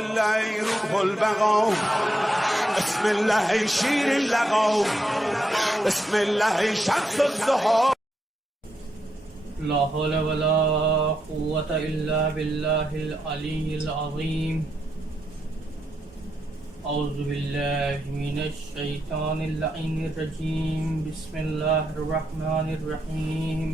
الله روح البقاء، بسم الله شير اللقاء، بسم الله شمس الضحى. لا حول ولا قوة إلا بالله العلي العظيم. أعوذ بالله من الشيطان اللعين الرجيم. بسم الله الرحمن الرحيم.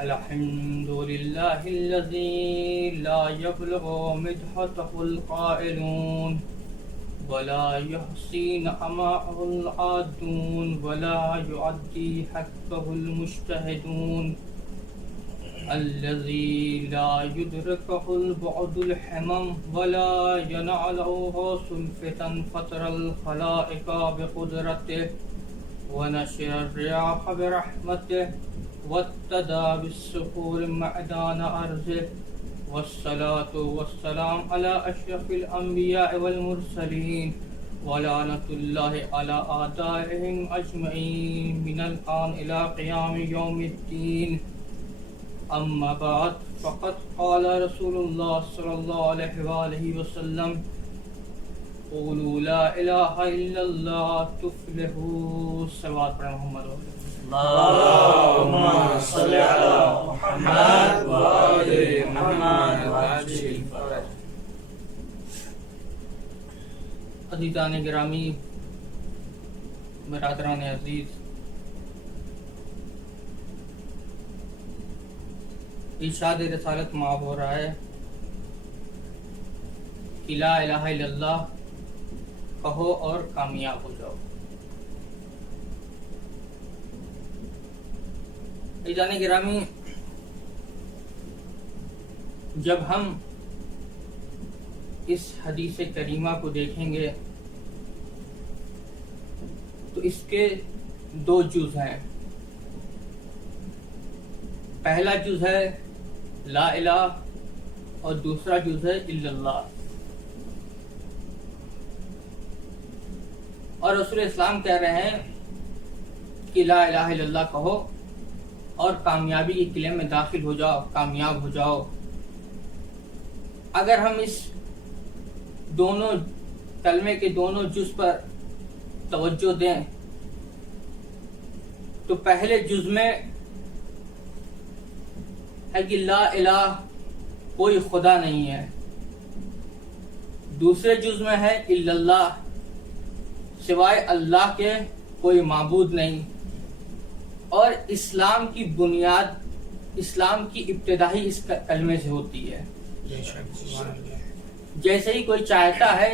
الحمد لله الذي لا يبلغ مدحته القائلون ولا يحصي نعماءه العادون ولا يعدي حقه المجتهدون، الذي لا يدركه البعد الحمم ولا ينعله غوث الفتن، فطر الخلائق بقدرته ونشر الرياح برحمته واتدى بالسحور معدان أرضه، والصلاة والسلام على أشرف الأنبياء والمرسلين ولعنة الله على أعدائهم أجمعين من الآن إلى قيام يوم الدين. أما بعد، فقد قال رسول الله صلى الله عليه وآله وسلم: قولوا لا إله إلا الله تفلحوا. صلوات پر محمد اللهم صل على محمد وآل محمد وعجل فرج. عزیزان گرامی، برادران عزیز، ارشاد رسالت معاف ہو رہا ہے کہ لا الہ الا اللہ کہو اور کامیاب ہو جاؤ. عزیزان گرامی، جب ہم اس حدیث کریمہ کو دیکھیں گے تو اس کے دو جز ہیں. پہلا جز ہے لا الہ اور دوسرا جز ہے الا اللہ. اور رسول اسلام کہہ رہے ہیں کہ لا الہ الا اللہ کہو اور کامیابی کے قلعے میں داخل ہو جاؤ، کامیاب ہو جاؤ. اگر ہم اس دونوں کلمے کے دونوں جز پر توجہ دیں تو پہلے جز میں ہے کہ لا الہ کوئی خدا نہیں ہے، دوسرے جز میں ہے الا اللہ سوائے اللہ کے کوئی معبود نہیں. اور اسلام کی بنیاد، اسلام کی ابتدائی اس کلمے سے ہوتی ہے. جیسے ہی کوئی چاہتا ہے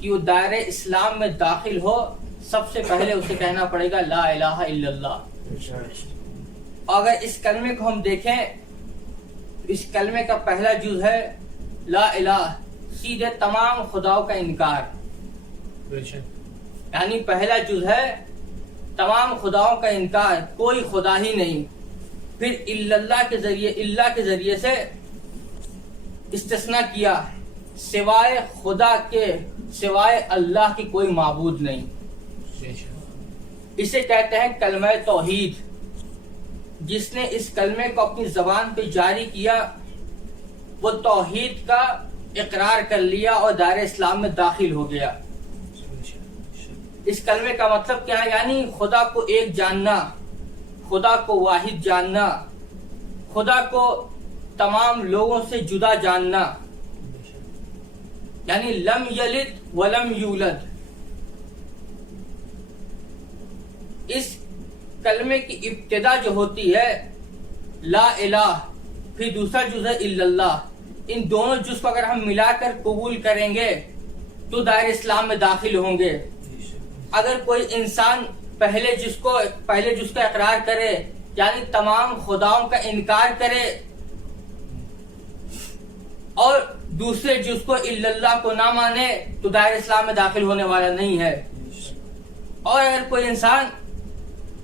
کہ وہ دائرہ اسلام میں داخل ہو، سب سے پہلے اسے کہنا پڑے گا لا الہ الا اللہ. اگر اس کلمے کو ہم دیکھیں، اس کلمے کا پہلا جز ہے لا الہ، سیدھے تمام خداؤں کا انکار. یعنی پہلا جز ہے تمام خداؤں کا انکار، کوئی خدا ہی نہیں. پھر اللہ کے ذریعے سے استثناء کیا، سوائے خدا کے، سوائے اللہ کی کوئی معبود نہیں. اسے کہتے ہیں کلمہ توحید. جس نے اس کلمے کو اپنی زبان پہ جاری کیا وہ توحید کا اقرار کر لیا اور دائرہ اسلام میں داخل ہو گیا. اس کلمے کا مطلب کیا ہے؟ یعنی خدا کو ایک جاننا، خدا کو واحد جاننا، خدا کو تمام لوگوں سے جدا جاننا. یعنی لم یلد ولم یولد. اس کلمے کی ابتدا جو ہوتی ہے لا الہ، پھر دوسرا جز ہے الا اللہ. ان دونوں جز کو اگر ہم ملا کر قبول کریں گے تو دائرہ اسلام میں داخل ہوں گے. اگر کوئی انسان پہلے جز کا اقرار کرے، یعنی تمام خداؤں کا انکار کرے، اور دوسرے جز کو الا اللہ کو نہ مانے، تو دائرہ اسلام میں داخل ہونے والا نہیں ہے. اور اگر کوئی انسان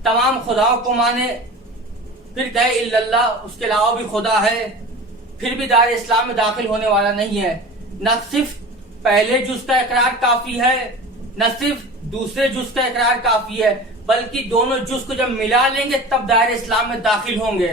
تمام خداؤں کو مانے، پھر کہے الا اللہ، اس کے علاوہ بھی خدا ہے، پھر بھی دائرہ اسلام میں داخل ہونے والا نہیں ہے. نہ صرف پہلے جز کا اقرار کافی ہے، نہ صرف دوسرے جز کا اقرار کافی ہے، بلکہ دونوں جز کو جب ملا لیں گے تب دائرہ اسلام میں داخل ہوں گے.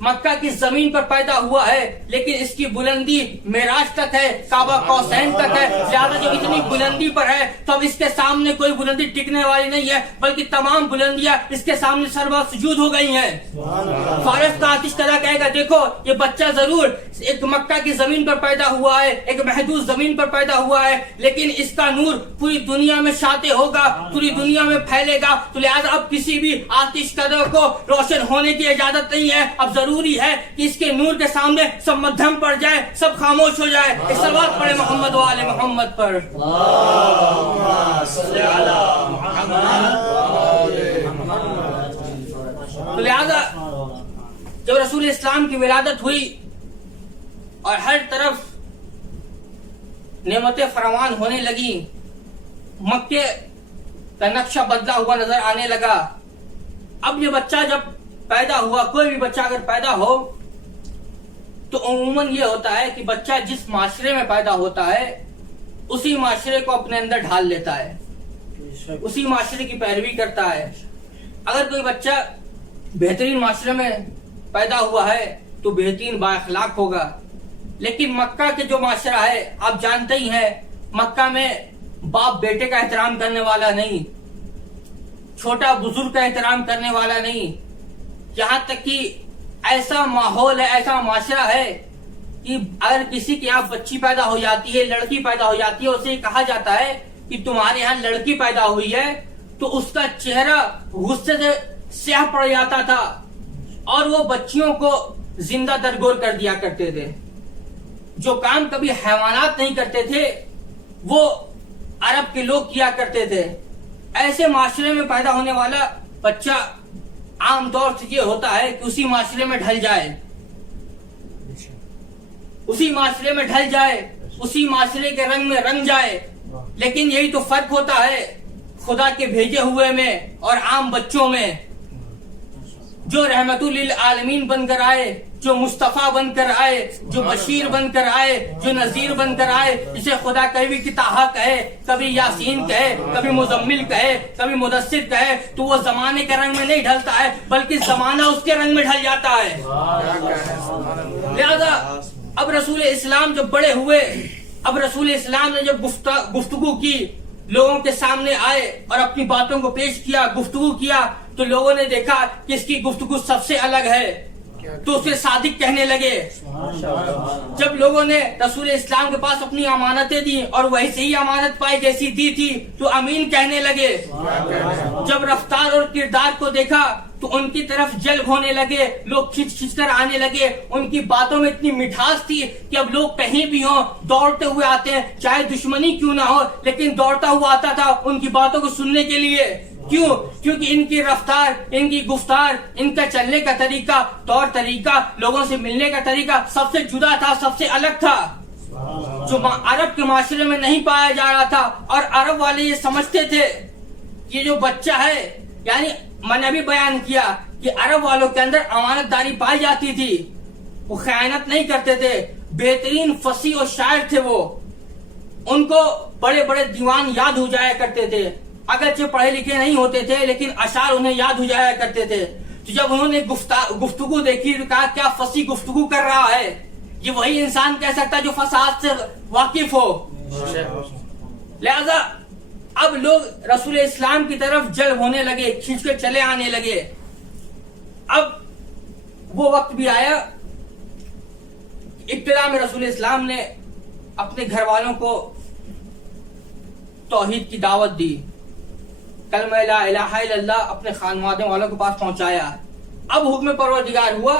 مکہ کی زمین پر پیدا ہوا ہے لیکن اس کی بلندی معراج تک ہے, کعبہ قوسین تک ہے. لہٰذا جو اتنی بلندی پر ہے تو اب اس کے سامنے کوئی بلندی ٹکنے والی نہیں ہے, بلکہ تمام بلندیاں اس کے سامنے سربا سجود ہو گئی ہیں. فارس کا آتش کدا کہے گا دیکھو یہ بچہ ضرور ایک مکہ کی زمین پر پیدا ہوا ہے, ایک محدود زمین پر پیدا ہوا ہے, لیکن اس کا نور پوری دنیا میں شاطع ہوگا, پوری دنیا میں پھیلے گا. تو لہٰذا اب کسی بھی آتش کدا کو روشن ہونے کی اجازت نہیں ہے. اب ضروری ہے کہ اس کے نور کے سامنے سب مدھم پڑ جائے, سب خاموش ہو جائے. اس صلوات پڑھے محمد و آل محمد پر. تو لہذا جب رسول اسلام کی ولادت ہوئی اور ہر طرف نعمتیں فراوان ہونے لگی, مکے کا نقشہ بدلا ہوا نظر آنے لگا. اب یہ بچہ جب پیدا ہوا, کوئی بھی بچہ اگر پیدا ہو تو عموماً یہ ہوتا ہے کہ بچہ جس معاشرے میں پیدا ہوتا ہے اسی معاشرے کو اپنے اندر ڈھال لیتا ہے, اسی معاشرے کی پیروی کرتا ہے. اگر کوئی بچہ بہترین معاشرے میں پیدا ہوا ہے تو بہترین با اخلاق ہوگا. لیکن مکہ کے جو معاشرہ ہے آپ جانتے ہی ہیں, مکہ میں باپ بیٹے کا احترام کرنے والا نہیں, چھوٹا بزرگ کا احترام کرنے والا نہیں. یہاں تک کہ ایسا ماحول ہے, ایسا معاشرہ ہے کہ اگر کسی کے یہاں بچی پیدا ہو جاتی ہے, لڑکی پیدا ہو جاتی ہے, اسے کہا جاتا ہے کہ تمہارے یہاں لڑکی پیدا ہوئی ہے, تو اس کا چہرہ غصے سے سیاہ پڑ جاتا تھا اور وہ بچیوں کو زندہ درگور کر دیا کرتے تھے. جو کام کبھی حیوانات نہیں کرتے تھے وہ عرب کے لوگ کیا کرتے تھے. ایسے معاشرے میں پیدا ہونے والا بچہ عام طور سے یہ ہوتا ہے کہ اسی معاشرے میں ڈھل جائے, اسی معاشرے میں ڈھل جائے, اسی معاشرے کے رنگ میں رنگ جائے. لیکن یہی تو فرق ہوتا ہے خدا کے بھیجے ہوئے میں اور عام بچوں میں. جو رحمت للعالمین بن کر آئے, جو مصطفیٰ بن کر آئے, جو بشیر بن کر آئے, جو نذیر بن کر آئے, جسے خدا کبھی کی طٰہٰ کہے, کبھی یاسین کہے, کبھی مزمل کہے, کبھی مدثر کہے, تو وہ زمانے کے رنگ میں نہیں ڈھلتا ہے بلکہ زمانہ اس کے رنگ میں ڈھل جاتا ہے. لہذا اب رسول اسلام جب بڑے ہوئے, اب رسول اسلام نے جب گفتگو کی, لوگوں کے سامنے آئے اور اپنی باتوں کو پیش کیا, گفتگو کیا, تو لوگوں نے دیکھا کہ اس کی گفتگو سب سے الگ ہے تو اسے صادق کہنے لگے. جب لوگوں نے رسول اسلام کے پاس اپنی امانتیں دی اور ویسے ہی امانت پائی جیسی دی تھی تو امین کہنے لگے. جب رفتار اور کردار کو دیکھا تو ان کی طرف جلب ہونے لگے, لوگ کھچ کھچ کر آنے لگے. ان کی باتوں میں اتنی مٹھاس تھی کہ اب لوگ کہیں بھی ہوں دوڑتے ہوئے آتے ہیں, چاہے دشمنی کیوں نہ ہو لیکن دوڑتا ہوا آتا تھا ان کی باتوں کو سننے کے لیے. کیوں؟ کیونکہ ان کی رفتار, ان کی گفتار, ان کا چلنے کا طریقہ, طور طریقہ, لوگوں سے ملنے کا طریقہ سب سے جدا تھا, سب سے الگ تھا, جو عرب کے معاشرے میں نہیں پایا جا رہا تھا. اور عرب والے یہ سمجھتے تھے کہ جو بچہ ہے, یعنی میں نے بھی بیان کیا کہ عرب والوں کے اندر امانت داری پائی جاتی تھی, وہ خیانت نہیں کرتے تھے, بہترین فصیح و شاعر تھے وہ. ان کو بڑے بڑے دیوان یاد ہو جایا کرتے تھے, اگرچہ پڑھے لکھے نہیں ہوتے تھے لیکن اشعار انہیں یاد ہو جایا کرتے تھے. تو جب انہوں نے گفتگو دیکھی تو کہا کیا فصیح گفتگو کر رہا ہے, یہ وہی انسان کہہ سکتا ہے جو فصاحت سے واقف ہو. لہذا اب لوگ رسول اسلام کی طرف جلب ہونے لگے, کھینچ کے چلے آنے لگے. اب وہ وقت بھی آیا, ابتدا میں رسول اسلام نے اپنے گھر والوں کو توحید کی دعوت دی, کلمہ لا الہ الا اللہ اپنے خانوادے والوں کے پاس پہنچایا. اب حکم پروردگار ہوا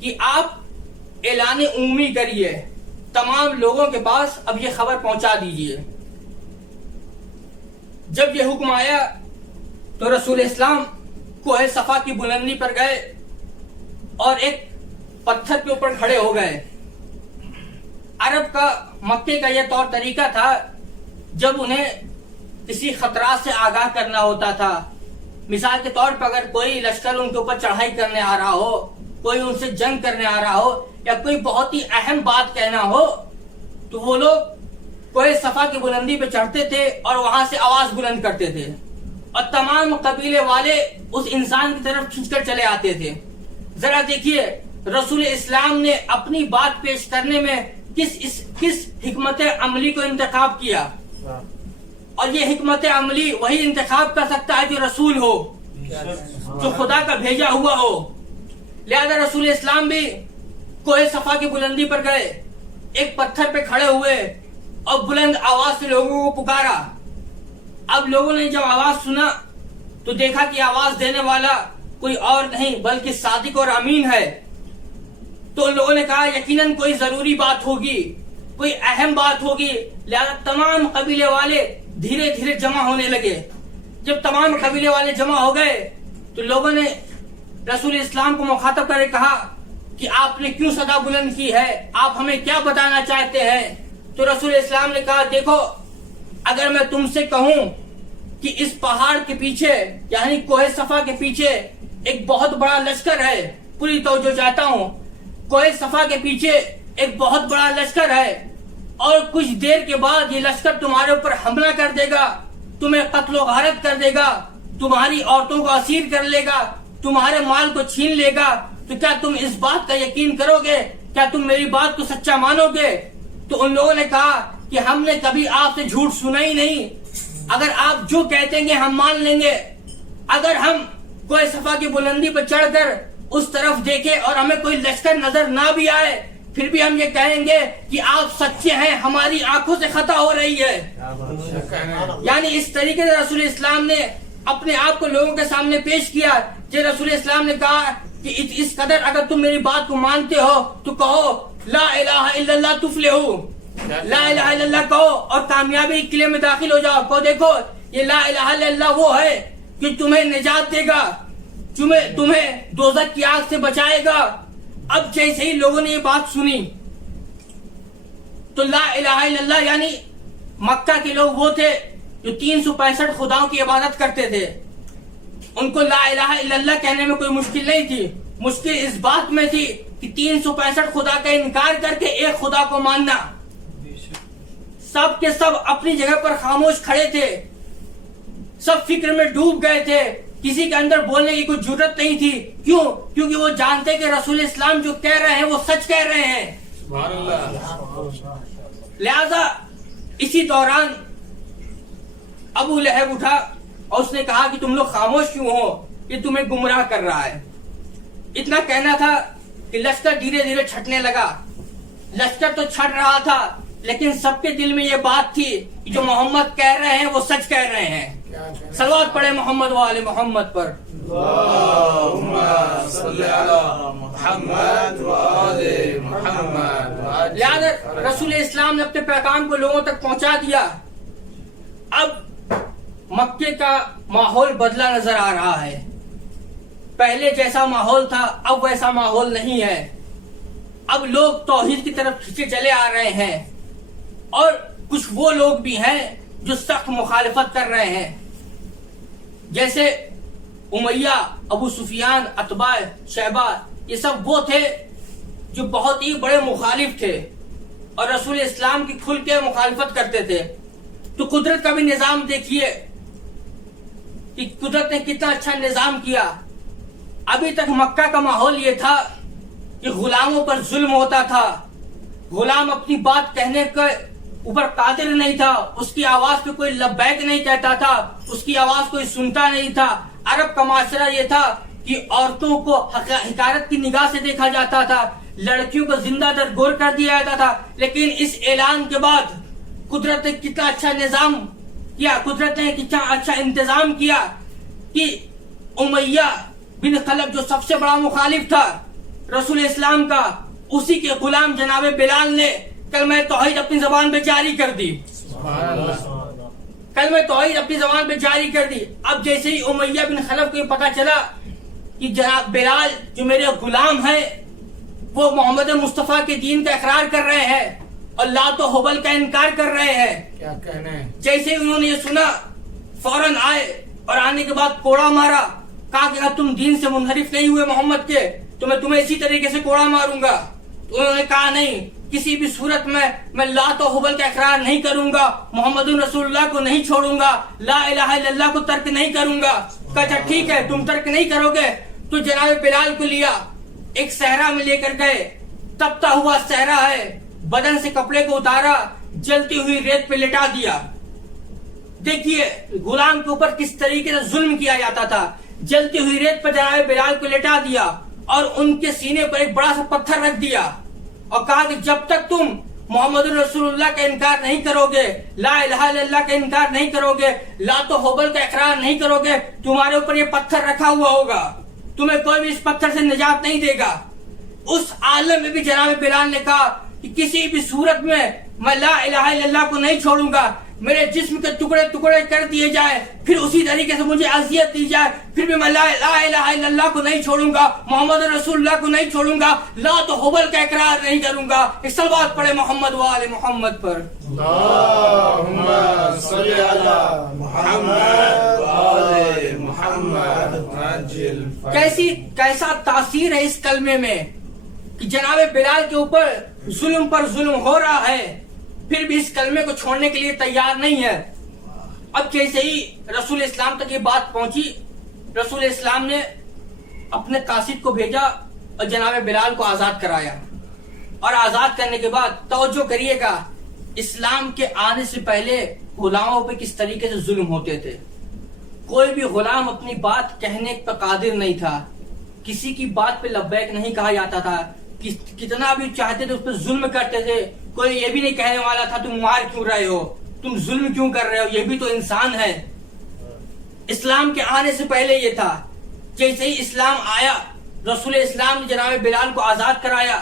کہ آپ اعلان عمومی کریے, تمام لوگوں کے پاس اب یہ خبر پہنچا دیجئے. جب یہ حکم آیا تو رسول اسلام کوہ صفا کی بلندی پر گئے اور ایک پتھر کے اوپر کھڑے ہو گئے. عرب کا, مکے کا یہ طور طریقہ تھا جب انہیں کسی خطرات سے آگاہ کرنا ہوتا تھا, مثال کے طور پر اگر کوئی لشکر ان کے اوپر چڑھائی کرنے آ رہا ہو, کوئی ان سے جنگ کرنے آ رہا ہو یا کوئی بہت ہی اہم بات کہنا ہو, تو وہ لوگ کوہ صفا کی بلندی پہ چڑھتے تھے اور وہاں سے آواز بلند کرتے تھے اور تمام قبیلے والے اس انسان کی طرف کھینچ کر چلے آتے تھے. ذرا دیکھیے رسول اسلام نے اپنی بات پیش کرنے میں کس حکمت عملی کو انتخاب کیا، اور یہ حکمت عملی وہی انتخاب کر سکتا ہے جو رسول ہو، جو خدا کا بھیجا ہوا ہو۔ لہذا رسول اسلام بھی کوہ صفا کی بلندی پر گئے، ایک پتھر پہ کھڑے ہوئے اور بلند آواز سے لوگوں کو پکارا۔ اب لوگوں نے جب آواز سنا تو دیکھا کہ آواز دینے والا کوئی اور نہیں بلکہ صادق اور امین ہے، تو ان لوگوں نے کہا یقیناً کوئی ضروری بات ہوگی، کوئی اہم بات ہوگی۔ لہذا تمام قبیلے والے دھیرے دھیرے جمع ہونے لگے۔ جب تمام قبیلے والے جمع ہو گئے تو لوگوں نے رسول اسلام کو مخاطب کر کے کہا کہ آپ نے کیوں صدا بلند کی ہے، آپ ہمیں کیا بتانا چاہتے ہیں؟ تو رسول اسلام نے کہا دیکھو، اگر میں تم سے کہوں کہ اس پہاڑ کے پیچھے یعنی کوہ صفا کے پیچھے ایک بہت بڑا لشکر ہے، پوری توجہ چاہتا ہوں، کوہ صفا کے پیچھے ایک بہت بڑا لشکر ہے اور کچھ دیر کے بعد یہ لشکر تمہارے اوپر حملہ کر دے گا، تمہیں قتل و غارت کر دے گا، تمہاری عورتوں کو اسیر کر لے گا، تمہارے مال کو چھین لے گا، تو کیا تم اس بات کا یقین کرو گے؟ کیا تم میری بات کو سچا مانو گے؟ تو ان لوگوں نے کہا کہ ہم نے کبھی آپ سے جھوٹ سنا ہی نہیں، اگر آپ جو کہتے ہیں ہم مان لیں گے۔ اگر ہم کوہ صفا کی بلندی پر چڑھ کر اس طرف دیکھیں اور ہمیں کوئی لشکر نظر نہ بھی آئے پھر بھی ہم یہ کہیں گے کہ آپ سچے ہیں، ہماری آنکھوں سے خطا ہو رہی ہے۔ یعنی اس طریقے سے رسول اسلام نے اپنے آپ کو لوگوں کے سامنے پیش کیا۔ جب رسول اسلام نے کہا کہ اس قدر اگر تم میری بات کو مانتے ہو تو کہو لا الہ الا اللہ تفلحو، لا الہ الا اللہ کہو اور کامیابی کے قلعے میں داخل ہو جاؤ۔ کہو دیکھو یہ لا الہ الا اللہ وہ ہے کہ تمہیں نجات دے گا، تمہیں دوزخ کی آگ سے بچائے گا۔ اب جیسے ہی لوگوں نے یہ بات سنی تو لا الہ الا اللہ یعنی مکہ کے لوگ وہ تھے جو 365 خداؤں کی عبادت کرتے تھے، ان کو لا الہ الا اللہ کہنے میں کوئی مشکل نہیں تھی، مشکل اس بات میں تھی کہ 365 خدا کا انکار کر کے ایک خدا کو ماننا۔ سب کے سب اپنی جگہ پر خاموش کھڑے تھے، سب فکر میں ڈوب گئے تھے، کسی کے اندر بولنے کی کوئی جرت نہیں تھی۔ کیوں؟ کیونکہ وہ جانتے کہ رسول اسلام جو کہہ رہے ہیں وہ سچ کہہ رہے ہیں۔ لہذا اسی دوران ابو لہب اٹھا اور اس نے کہا کہ تم لوگ خاموش کیوں ہو، یہ تمہیں گمراہ کر رہا ہے۔ اتنا کہنا تھا کہ لشکر دھیرے دھیرے چھٹنے لگا۔ لشکر تو چھٹ رہا تھا لیکن سب کے دل میں یہ بات تھی کہ جو محمد کہہ رہے ہیں وہ سچ کہہ رہے ہیں۔ صلوات پڑھے محمد و آل محمد پر۔ اللہم صلی علی محمد و آل محمد۔ لہذا رسول اسلام نے اپنے پیغام کو لوگوں تک پہنچا دیا۔ اب مکے کا ماحول بدلا نظر آ رہا ہے، پہلے جیسا ماحول تھا اب ویسا ماحول نہیں ہے۔ اب لوگ توحید کی طرف کھینچے چلے آ رہے ہیں اور کچھ وہ لوگ بھی ہیں جو سخت مخالفت کر رہے ہیں، جیسے امیہ، ابو سفیان، اتباع شیبہ، یہ سب وہ تھے جو بہت ہی بڑے مخالف تھے اور رسول اسلام کی کھل کے مخالفت کرتے تھے۔ تو قدرت کا بھی نظام دیکھیے کہ قدرت نے کتنا اچھا نظام کیا۔ ابھی تک مکہ کا ماحول یہ تھا کہ غلاموں پر ظلم ہوتا تھا، غلام اپنی بات کہنے کے اوپر قادر نہیں تھا، اس کی آواز پہ کوئی لبیک نہیں کہتا تھا، اس کی آواز کوئی سنتا نہیں تھا۔ عرب کا معاشرہ یہ تھا کہ عورتوں کو حقارت کی نگاہ سے دیکھا جاتا تھا، لڑکیوں کو زندہ درگور کر دیا جاتا تھا۔ لیکن اس اعلان کے بعد قدرت نے کتنا اچھا نظام کیا، قدرت نے کتنا اچھا انتظام کیا کہ امیہ بن خلف جو سب سے بڑا مخالف تھا رسول اسلام کا، اسی کے غلام جناب بلال نے کلمہ توحید اپنی زبان پہ جاری کر دی، کلمہ توحید اپنی زبان پہ جاری کر دی۔ اب جیسے ہی امیہ بن خلف کو یہ پتا چلا کہ جناب بلال جو میرے غلام ہیں وہ محمد مصطفیٰ کے دین کا اقرار کر رہے ہیں اور لات و حبل کا انکار کر رہے ہیں، کیا کہنا ہے؟ جیسے ہی انہوں نے یہ سنا فوراً آئے اور آنے کے بعد کوڑا مارا، کہا کہ اب تم دین سے منحرف نہیں ہوئے محمد کے تو میں تمہیں اسی طریقے سے کوڑا ماروں گا۔ تو انہوں نے کہا نہیں، کسی بھی صورت میں لات و حبل کا اقرار نہیں کروں گا، محمد رسول اللہ کو نہیں چھوڑوں گا، لا الہ الا اللہ کو ترک نہیں کروں گا۔ کہا ٹھیک ہے تم ترک نہیں کرو گے۔ تو جناب بلال کو لیا ایک صحرا میں لے کر گئے، تپتا ہوا صحرا ہے، بدن سے کپڑے کو اتارا، جلتی ہوئی ریت پہ لٹا دیا. دیکھیے غلام کے اوپر کس طریقے سے ظلم کیا جاتا تھا. جلتی ہوئی ریت پر جناب بلال کو لٹا دیا اور ان کے سینے پر ایک بڑا سا پتھر رکھ دیا اور کہا کہ جب تک تم محمد رسول اللہ کا انکار نہیں کرو گے، لا الہ الا اللہ کا انکار نہیں کرو گے، لات و حبل کا اقرار نہیں کرو گے، تمہارے اوپر یہ پتھر رکھا ہوا ہوگا، تمہیں کوئی بھی اس پتھر سے نجات نہیں دے گا. اس عالم میں بھی جناب بلال نے کہا کہ کسی بھی صورت میں میں لا الہ الا اللہ کو نہیں چھوڑوں گا. میرے جسم کے ٹکڑے ٹکڑے کر دیے جائے، پھر اسی طریقے سے مجھے اذیت دی جائے، پھر بھی میں لا الہ الا اللہ کو نہیں چھوڑوں گا، محمد رسول اللہ کو نہیں چھوڑوں گا، لات و حبل کا اقرار نہیں کروں گا. ایک صلوات پڑھے محمد وآل محمد پر. اللہم صلی علی محمد وآل محمد. کیسا تاثیر ہے اس کلمے میں کہ جناب بلال کے اوپر ظلم پر ظلم ہو رہا ہے، پھر بھی اس کلمے کو چھوڑنے کے لیے تیار نہیں ہے. اب جیسے ہی رسول اسلام تک یہ بات پہنچی، رسول اسلام نے اپنے قاصد کو بھیجا اور جناب بلال کو آزاد کرایا. اور آزاد کرنے کے بعد توجہ کریے گا، اسلام کے آنے سے پہلے غلاموں پہ کس طریقے سے ظلم ہوتے تھے. کوئی بھی غلام اپنی بات کہنے پر قادر نہیں تھا، کسی کی بات پہ لبیک نہیں کہا جاتا تھا، کتنا بھی چاہتے تھے اس پہ ظلم کرتے تھے. کوئی یہ بھی نہیں کہنے والا تھا تم مار کیوں رہے ہو، تم ظلم کیوں کر رہے ہو، یہ بھی تو انسان ہے. اسلام کے آنے سے پہلے یہ تھا. جیسے ہی اسلام آیا، رسول اسلام نے جناب بلال کو آزاد کرایا،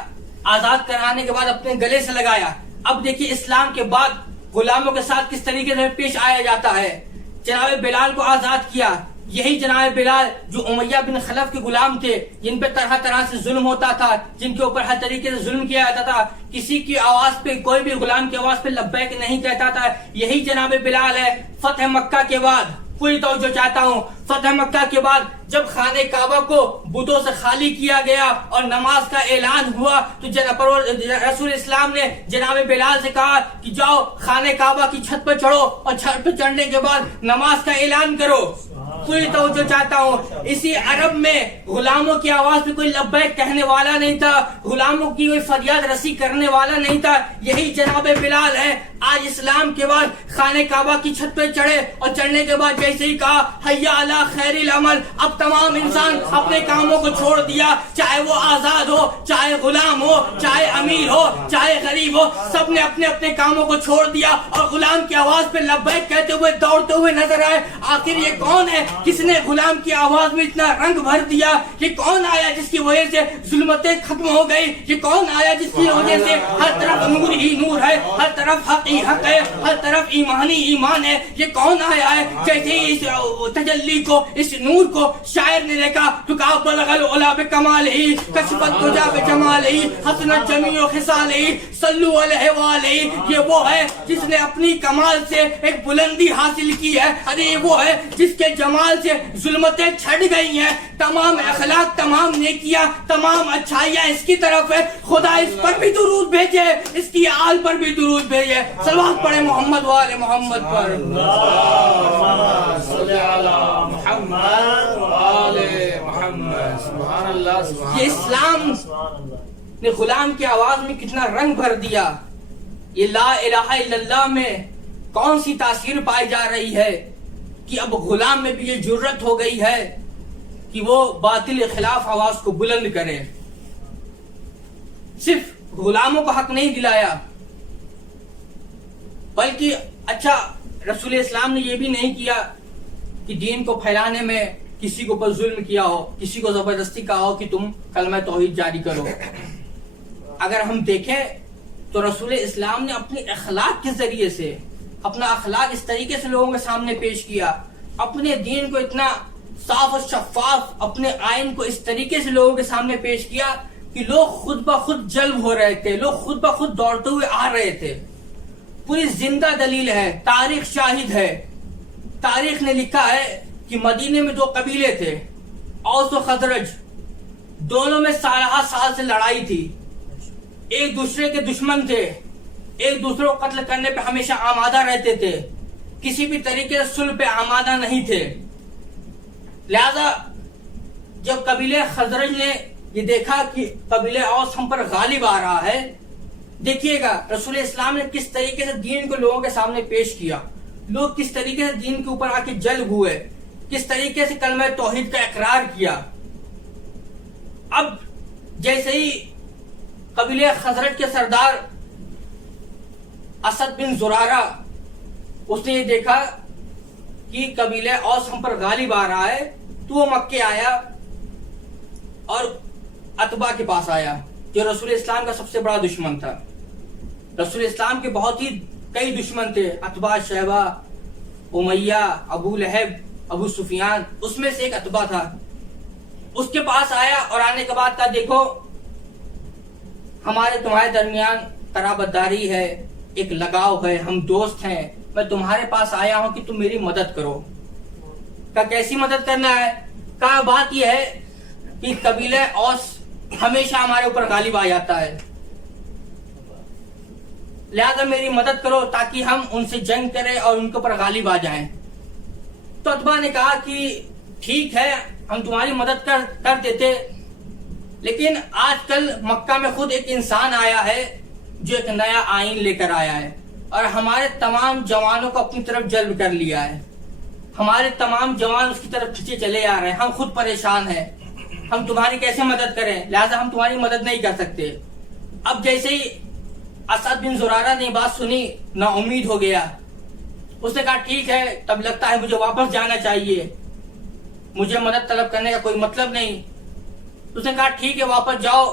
آزاد کرانے کے بعد اپنے گلے سے لگایا. اب دیکھیے اسلام کے بعد غلاموں کے ساتھ کس طریقے سے پیش آیا جاتا ہے. جناب بلال کو آزاد کیا. یہی جناب بلال جو امیہ بن خلف کے غلام تھے، جن پہ طرح طرح سے ظلم ہوتا تھا، جن کے اوپر ہر طریقے سے ظلم کیا جاتا تھا، کسی کی آواز پہ، کوئی بھی غلام کی آواز پہ لبیک نہیں کہتا تھا، یہی جناب بلال ہے. فتح مکہ کے بعد، پوری توجہ چاہتا ہوں، فتح مکہ کے بعد جب خانہ کعبہ کو بتوں سے خالی کیا گیا اور نماز کا اعلان ہوا تو رسول اسلام نے جناب بلال سے کہا کہ جاؤ خانہ کعبہ کی چھت پہ چڑھو اور چھت پہ چڑھنے کے بعد نماز کا اعلان کرو. پوری توجہ چاہتا ہوں، اسی عرب میں غلاموں کی آواز پہ کوئی لبیک کہنے والا نہیں تھا، غلاموں کی کوئی فریاد رسی کرنے والا نہیں تھا. یہی جناب بلال ہے. آج اسلام کے بعد خانہ کعبہ کی چھت پہ چڑھے اور چڑھنے کے بعد جیسے ہی کہا حیا علی خیر العمل، اب تمام انسان اپنے کاموں کو چھوڑ دیا، چاہے وہ آزاد ہو، چاہے غلام ہو، چاہے امیر ہو، چاہے غریب ہو، سب نے اپنے اپنے کاموں کو چھوڑ دیا اور غلام کی آواز پہ لبیک کہتے ہوئے دوڑتے ہوئے نظر آئے. آخر یہ کون ہے کس نے غلام کی آواز میں اتنا رنگ بھر دیا؟ یہ کون آیا جس کی وجہ سے ظلمتیں ختم ہو گئی؟ یہ کون آیا جس کی وجہ سے ہر طرف نور ہی نور ہے، ہر طرف حق ہی حق ہے، ہر طرف ایمان ہی ایمان ہے؟ یہ کون آیا ہے؟ جیسے ہی اس تجلی کو، اس نور کو شاعر نے دیکھا تو کہا بلغ العلا بکمال ہی، کشفت تجا بجمال ہی، حسنت جمیع خصال ہی، صلو علیہ وآلہ. یہ وہ ہے جس نے اپنی کمال سے ایک بلندی حاصل کی ہے. ارے یہ وہ ہے جس کے جمال سے ظلمتیں چھٹ گئی ہیں. تمام اخلاق، تمام نیکیاں، تمام اچھائیاں اس کی طرف ہے. خدا اس پر بھی درود بھیجے، اس کی آل پر بھی درود بھیجے. صلوات پڑھے محمد وآل محمد پر. اللہم صلی علی محمد وآل محمد. سبحان اللہ سبحان اللہ. یہ اسلام نے غلام کی آواز میں کتنا رنگ بھر دیا. یہ لا الہ الا اللہ میں کون سی تاثیر پائی جا رہی ہے کہ اب غلام میں بھی یہ جرت ہو گئی ہے کہ وہ باطل کے خلاف آواز کو بلند کرے. صرف غلاموں کو حق نہیں دلایا بلکہ اچھا رسول اسلام نے یہ بھی نہیں کیا کہ دین کو پھیلانے میں کسی کو پر ظلم کیا ہو، کسی کو زبردستی کہا ہو کہ تم کلمہ توحید جاری کرو. اگر ہم دیکھیں تو رسول اسلام نے اپنے اخلاق کے ذریعے سے، اپنا اخلاق اس طریقے سے لوگوں کے سامنے پیش کیا، اپنے دین کو اتنا صاف و شفاف، اپنے آئین کو اس طریقے سے لوگوں کے سامنے پیش کیا کہ لوگ خود بخود جلب ہو رہے تھے، لوگ خود بخود دوڑتے ہوئے آ رہے تھے. پوری زندہ دلیل ہے، تاریخ شاہد ہے. تاریخ نے لکھا ہے کہ مدینے میں دو قبیلے تھے، اوس و خزرج. دونوں میں سالہ سال سے لڑائی تھی، ایک دوسرے کے دشمن تھے، ایک دوسرے کو قتل کرنے پہ ہمیشہ آمادہ رہتے تھے، کسی بھی طریقے سے صلح پہ آمادہ نہیں تھے. لہذا جب قبیلے خزرج نے یہ دیکھا کہ قبیلہ اوس ہم پر غالب آ رہا ہے، دیکھیے گا رسول اسلام نے کس طریقے سے دین کو لوگوں کے سامنے پیش کیا، لوگ کس طریقے سے دین کے اوپر آ کے جلب ہوئے، کس طریقے سے کلمہ توحید کا اقرار کیا۔ اب جیسے ہی قبیلہ خزرج کے سردار اسد بن زرارہ اس نے یہ دیکھا کہ قبیلہ اوس ہم پر غالب آ رہا ہے، تو وہ مکے آیا اور عتبہ کے پاس آیا جو رسول اسلام کا سب سے بڑا دشمن تھا۔ رسول اسلام کے بہت ہی کئی دشمن تھے، عتبہ، شیبہ، امیہ، ابو لہب، ابو سفیان، اس میں سے ایک عتبہ تھا۔ اس کے پاس آیا اور آنے کے بعد کہا دیکھو ہمارے تمہارے درمیان قرابت داری ہے، ایک لگاؤ ہے، ہم دوست ہیں، میں تمہارے پاس آیا ہوں کہ تم میری مدد کرو۔ کہا کیسی مدد کرنا ہے؟ کہا بات یہ ہے کہ قبیلہ اوس ہمیشہ ہمارے اوپر غالب آ جاتا ہے، لہذا میری مدد کرو تاکہ ہم ان سے جنگ کریں اور ان کے اوپر غالب آ جائیں۔ تو عتبہ نے کہا کہ ٹھیک ہے ہم تمہاری مدد کر دیتے، لیکن آج کل مکہ میں خود ایک انسان آیا ہے جو ایک نیا آئین لے کر آیا ہے اور ہمارے تمام جوانوں کو اپنی طرف جلب کر لیا ہے، ہمارے تمام جوان اس کی طرف کھینچے چلے آ رہے ہیں، ہم خود پریشان ہیں، ہم تمہاری کیسے مدد کریں، لہذا ہم تمہاری مدد نہیں کر سکتے۔ اب جیسے ہی اسد بن زرارہ نے بات سنی نا امید ہو گیا، اس نے کہا ٹھیک ہے تب لگتا ہے مجھے واپس جانا چاہیے، مجھے مدد طلب کرنے کا کوئی مطلب نہیں۔ اس نے کہا ٹھیک ہے واپس جاؤ،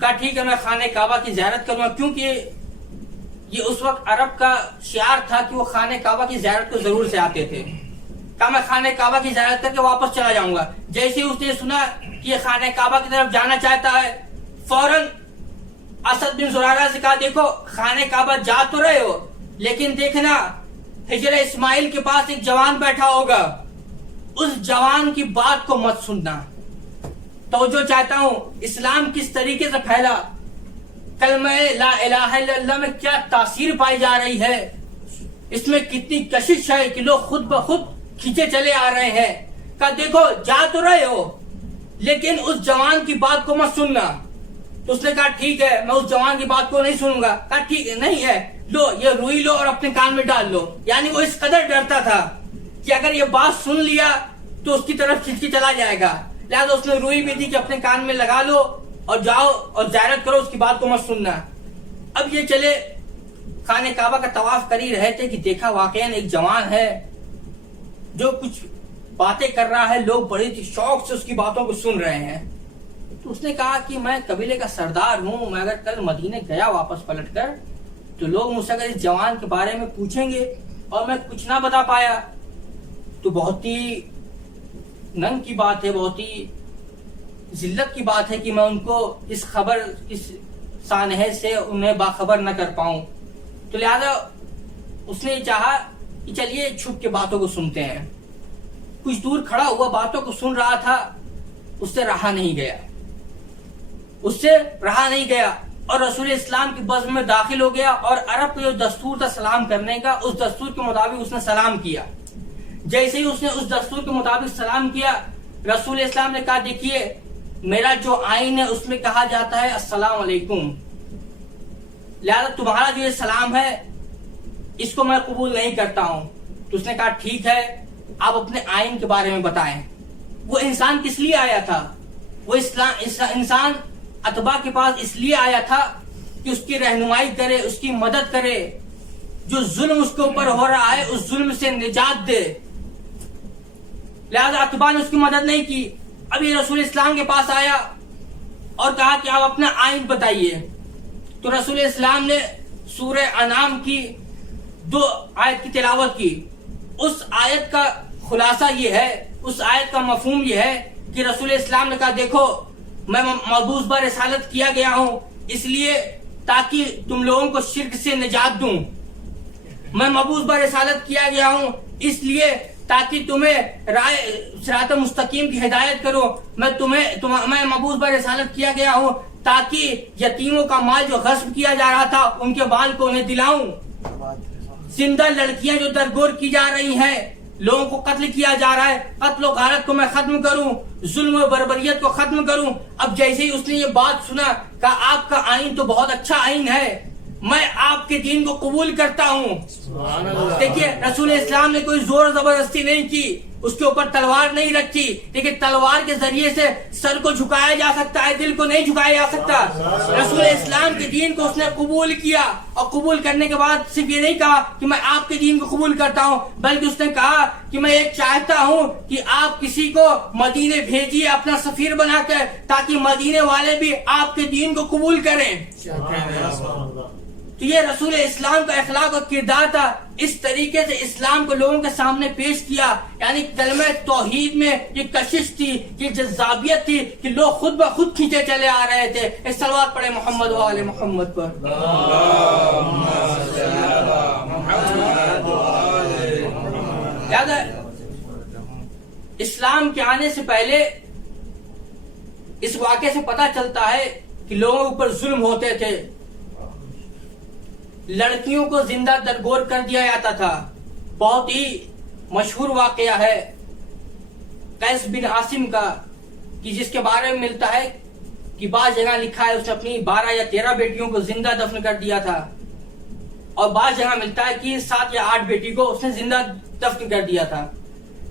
کہا ٹھیک ہے میں خانہ کعبہ کی زیارت کروں گا، کیونکہ یہ اس وقت عرب کا شعار تھا کہ وہ خانہ کعبہ کی زیارت کو ضرور سے آتے تھے۔ کہا میں خانہ کعبہ کی زیارت کر کے واپس چلا جاؤں گا۔ جیسے ہی اس نے سنا کہ یہ خانہ کعبہ کی طرف جانا چاہتا ہے، فوراً اسد بن زرارہ سے کہا دیکھو خانہ کعبہ جا تو رہے ہو لیکن دیکھنا حجر اسماعیل کے پاس ایک جوان بیٹھا ہوگا، اس جوان کی بات کو مت سننا۔ توجہ چاہتا ہوں اسلام کس طریقے سے پھیلا، کلمہ لا الہ الا اللہ میں کیا تاثیر پائی جا رہی ہے، اس میں کتنی کشش ہے کہ لوگ خود بخود کھینچے چلے آ رہے ہیں۔ کہا دیکھو جا تو رہے ہو لیکن اس جوان کی بات کو مت سننا۔ تو اس نے کہا ٹھیک ہے میں اس جوان کی بات کو نہیں سنوں گا۔ کہا ٹھیک ہے نہیں ہے، لو یہ روئی لو اور اپنے کان میں ڈال لو، یعنی وہ اس قدر ڈرتا تھا کہ اگر یہ بات سن لیا تو اس کی طرف کھینچ کے چلا جائے گا، لہذا اس نے روئی بھی دی کہ اپنے کان میں لگا لو اور جاؤ اور زیارت کرو، اس کی بات کو مت سننا۔ اب یہ چلے خانہ کعبہ کا طواف کر ہی رہے تھے کہ دیکھا واقعاً ایک جوان ہے جو کچھ باتیں کر رہا ہے، لوگ بڑی شوق سے اس کی باتوں کو سن رہے ہیں۔ تو اس نے کہا کہ میں قبیلے کا سردار ہوں، میں اگر کل مدینے گیا واپس پلٹ کر تو لوگ مجھ سے اگر اس جوان کے بارے میں پوچھیں گے اور میں کچھ نہ بتا پایا تو بہت ہی ننگ کی بات ہے، بہت ہی ذلت کی بات ہے کہ میں ان کو اس خبر اس سانحے سے انہیں باخبر نہ کر پاؤں۔ تو لہذا اس نے چاہا کہ چلیے چھپ کے باتوں کو سنتے ہیں۔ کچھ دور کھڑا ہوا باتوں کو سن رہا تھا، اس سے رہا نہیں گیا اور رسول اسلام کی بزم میں داخل ہو گیا اور عرب کا جو دستور تھا سلام کرنے کا، اس دستور کے مطابق اس نے سلام کیا۔ جیسے ہی اس نے اس دستور کے مطابق سلام کیا، رسول اسلام نے کہا دیکھیے میرا جو آئین ہے اس میں کہا جاتا ہے السلام علیکم، لہذا تمہارا جو یہ سلام ہے اس کو میں قبول نہیں کرتا ہوں۔ تو اس نے کہا ٹھیک ہے آپ اپنے آئین کے بارے میں بتائیں۔ وہ انسان کس لیے آیا تھا؟ وہ انسان عتبہ کے پاس اس لیے آیا تھا کہ اس کی رہنمائی کرے، اس کی مدد کرے، جو ظلم اس کے اوپر ہو رہا ہے اس ظلم سے نجات دے، لہذا عتبہ نے اس کی مدد نہیں کی۔ ابھی رسول اسلام کے پاس آیا اور کہا کہ آپ اپنا آئین بتائیے۔ تو رسول اسلام نے سورہ انعام کی 2 آیت کی تلاوت کی۔ اس آیت کا خلاصہ یہ ہے، اس آیت کا مفہوم یہ ہے کہ رسول اسلام نے کہا دیکھو میں مبعوث بر رسالت کیا گیا ہوں اس لیے تاکہ تم لوگوں کو شرک سے نجات دوں، میں مبعوث بر رسالت کیا گیا ہوں اس لیے تاکہ تمہیں رائے صراط مستقیم کی ہدایت کروں، میں مبعوث بر رسالت کیا گیا ہوں تاکہ یتیموں کا مال جو غصب کیا جا رہا تھا ان کے مال کو انہیں دلاؤں، زندہ لڑکیاں جو درگور کی جا رہی ہیں لوگوں کو قتل کیا جا رہا ہے، قتل و غارت کو میں ختم کروں، ظلم و بربریت کو ختم کروں۔ اب جیسے ہی اس نے یہ بات سنا، کہا آپ کا آئین تو بہت اچھا آئین ہے، میں آپ کے دین کو قبول کرتا ہوں۔ دیکھیے رسول اسلام نے کوئی زور زبردستی نہیں کی، اس کے اوپر تلوار نہیں رکھی، لیکن تلوار کے ذریعے سے سر کو جھکایا جا سکتا ہے، دل کو نہیں جھکایا جا سکتا۔ رسول اسلام کے دین کو اس نے قبول کیا، اور قبول کرنے کے بعد صرف یہ نہیں کہا کہ میں آپ کے دین کو قبول کرتا ہوں، بلکہ اس نے کہا کہ میں ایک چاہتا ہوں کہ آپ کسی کو مدینے بھیجیے اپنا سفیر بنا کر، تاکہ مدینے والے بھی آپ کے دین کو قبول کریں۔ تو یہ رسول اسلام کا اخلاق اور کردار تھا، اس طریقے سے اسلام کو لوگوں کے سامنے پیش کیا۔ یعنی کلمہ توحید میں یہ کشش تھی، یہ جذابیت تھی کہ لوگ خود بخود کھینچے چلے آ رہے تھے۔ ایک صلوات پڑھے محمد و آل محمد پر۔ یاد ہے اسلام کے آنے سے پہلے اس واقعے سے پتہ چلتا ہے کہ لوگوں کے اوپر ظلم ہوتے تھے، لڑکیوں کو زندہ درگور کر دیا جاتا تھا۔ بہت ہی مشہور واقعہ ہے قیس بن عاصم کا، کہ جس کے بارے میں ملتا ہے کہ بعض جگہ لکھا ہے اس نے اپنی 12 یا 13 بیٹیوں کو زندہ دفن کر دیا تھا، اور بعض جگہ ملتا ہے کہ 7 یا 8 بیٹی کو اس نے زندہ دفن کر دیا تھا۔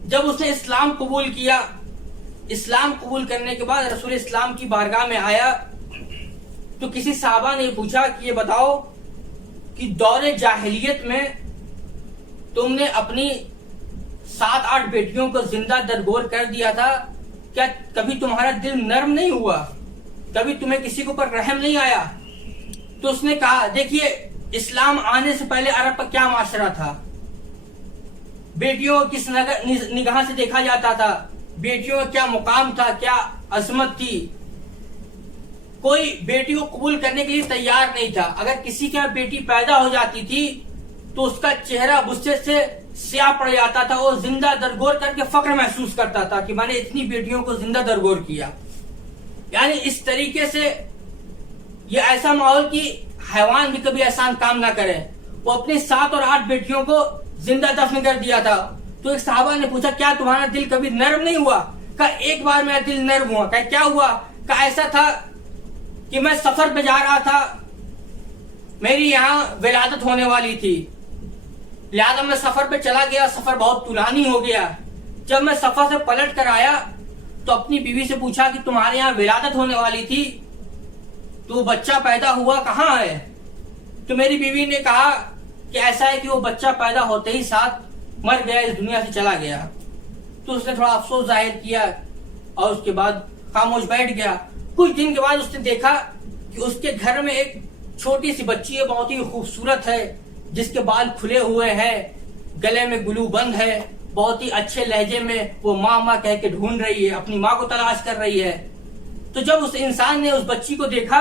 جب اس نے اسلام قبول کیا، اسلام قبول کرنے کے بعد رسول اسلام کی بارگاہ میں آیا، تو کسی صحابہ نے پوچھا کہ یہ بتاؤ کہ دور جاہلیت میں تم نے اپنی 7-8 بیٹیوں کو زندہ درگور کر دیا تھا، کیا کبھی تمہارا دل نرم نہیں ہوا؟ کبھی تمہیں کسی کے اوپر رحم نہیں آیا؟ تو اس نے کہا دیکھیے اسلام آنے سے پہلے عرب کا کیا معاشرہ تھا، بیٹیوں کو کس نگاہ سے دیکھا جاتا تھا، بیٹیوں کا کیا مقام تھا، کیا عظمت تھی۔ کوئی بیٹی کو قبول کرنے کے لیے تیار نہیں تھا۔ اگر کسی کے بیٹی پیدا ہو جاتی تھی تو اس کا چہرہ غصے سے سیاہ پڑ جاتا تھا، وہ زندہ درگور کر کے فخر محسوس کرتا تھا کہ میں نے اتنی بیٹیوں کو زندہ درگور کیا۔ یعنی اس طریقے سے یہ ایسا ماحول کہ حیوان بھی کبھی احسان کام نہ کرے۔ وہ اپنی 7 اور 8 بیٹیوں کو زندہ دفن کر دیا تھا۔ تو ایک صحابہ نے پوچھا کیا تمہارا دل کبھی نرم نہیں ہوا؟ کہا ایک بار میرا دل نرم ہوا۔ کہا کیا ہوا؟ کہا ایسا تھا کہ میں سفر پہ جا رہا تھا، میری یہاں ولادت ہونے والی تھی، لہذا میں سفر پہ چلا گیا، سفر بہت طولانی ہو گیا۔ جب میں سفر سے پلٹ کر آیا تو اپنی بیوی سے پوچھا کہ تمہارے یہاں ولادت ہونے والی تھی تو بچہ پیدا ہوا کہاں ہے؟ تو میری بیوی نے کہا کہ ایسا ہے کہ وہ بچہ پیدا ہوتے ہی ساتھ مر گیا، اس دنیا سے چلا گیا۔ تو اس نے تھوڑا افسوس ظاہر کیا اور اس کے بعد خاموش بیٹھ گیا۔ کچھ دن کے بعد اس نے دیکھا کہ اس کے گھر میں ایک چھوٹی سی بچی ہے، بہت ہی خوبصورت ہے، جس کے بال کھلے ہوئے ہیں، گلے میں گلو بند ہے، بہت ہی اچھے لہجے میں وہ ماں ماں کہہ کے ڈھونڈ رہی ہے، اپنی ماں کو تلاش کر رہی ہے۔ تو جب اس انسان نے اس بچی کو دیکھا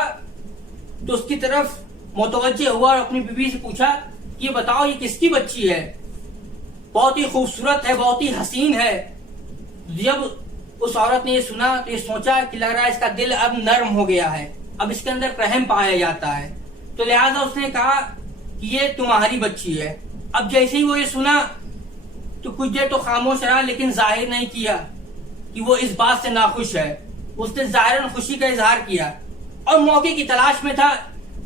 تو اس کی طرف متوجہ ہوا اور اپنی بیوی سے پوچھا یہ بتاؤ یہ کس کی بچی ہے؟ بہت ہی خوبصورت ہے، بہت ہی حسین ہے۔ جب اس عورت نے یہ سنا تو یہ سوچا کہ لگ رہا ہے اس کا دل اب نرم ہو گیا ہے، اب اس کے اندر رحم پایا جاتا ہے، تو لہذا اس نے کہا کہ یہ تمہاری بچی ہے۔ اب جیسے ہی وہ یہ سنا تو کچھ دیر تو خاموش رہا، لیکن ظاہر نہیں کیا کہ وہ اس بات سے ناخوش ہے۔ اس نے ظاہراً خوشی کا اظہار کیا اور موقع کی تلاش میں تھا۔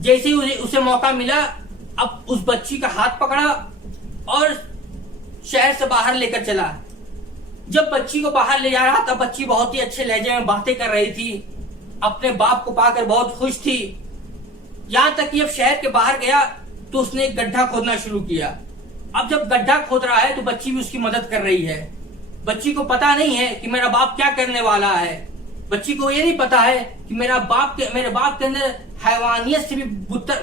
جیسے ہی اسے موقع ملا، اب اس بچی کا ہاتھ پکڑا اور شہر سے باہر لے کر چلا۔ جب بچی کو باہر لے جا رہا تھا، بچی بہت ہی اچھے لہجے میں باتیں کر رہی تھی، اپنے باپ کو پا کر بہت خوش تھی۔ یہاں تک کہ جب شہر کے باہر گیا تو اس نے ایک گڈھا کھودنا شروع کیا۔ اب جب گڈھا کھود رہا ہے تو بچی بھی اس کی مدد کر رہی ہے۔ بچی کو پتا نہیں ہے کہ میرا باپ کیا کرنے والا ہے، بچی کو یہ نہیں پتا ہے کہ میرے باپ کے اندر حیوانیت سے بھی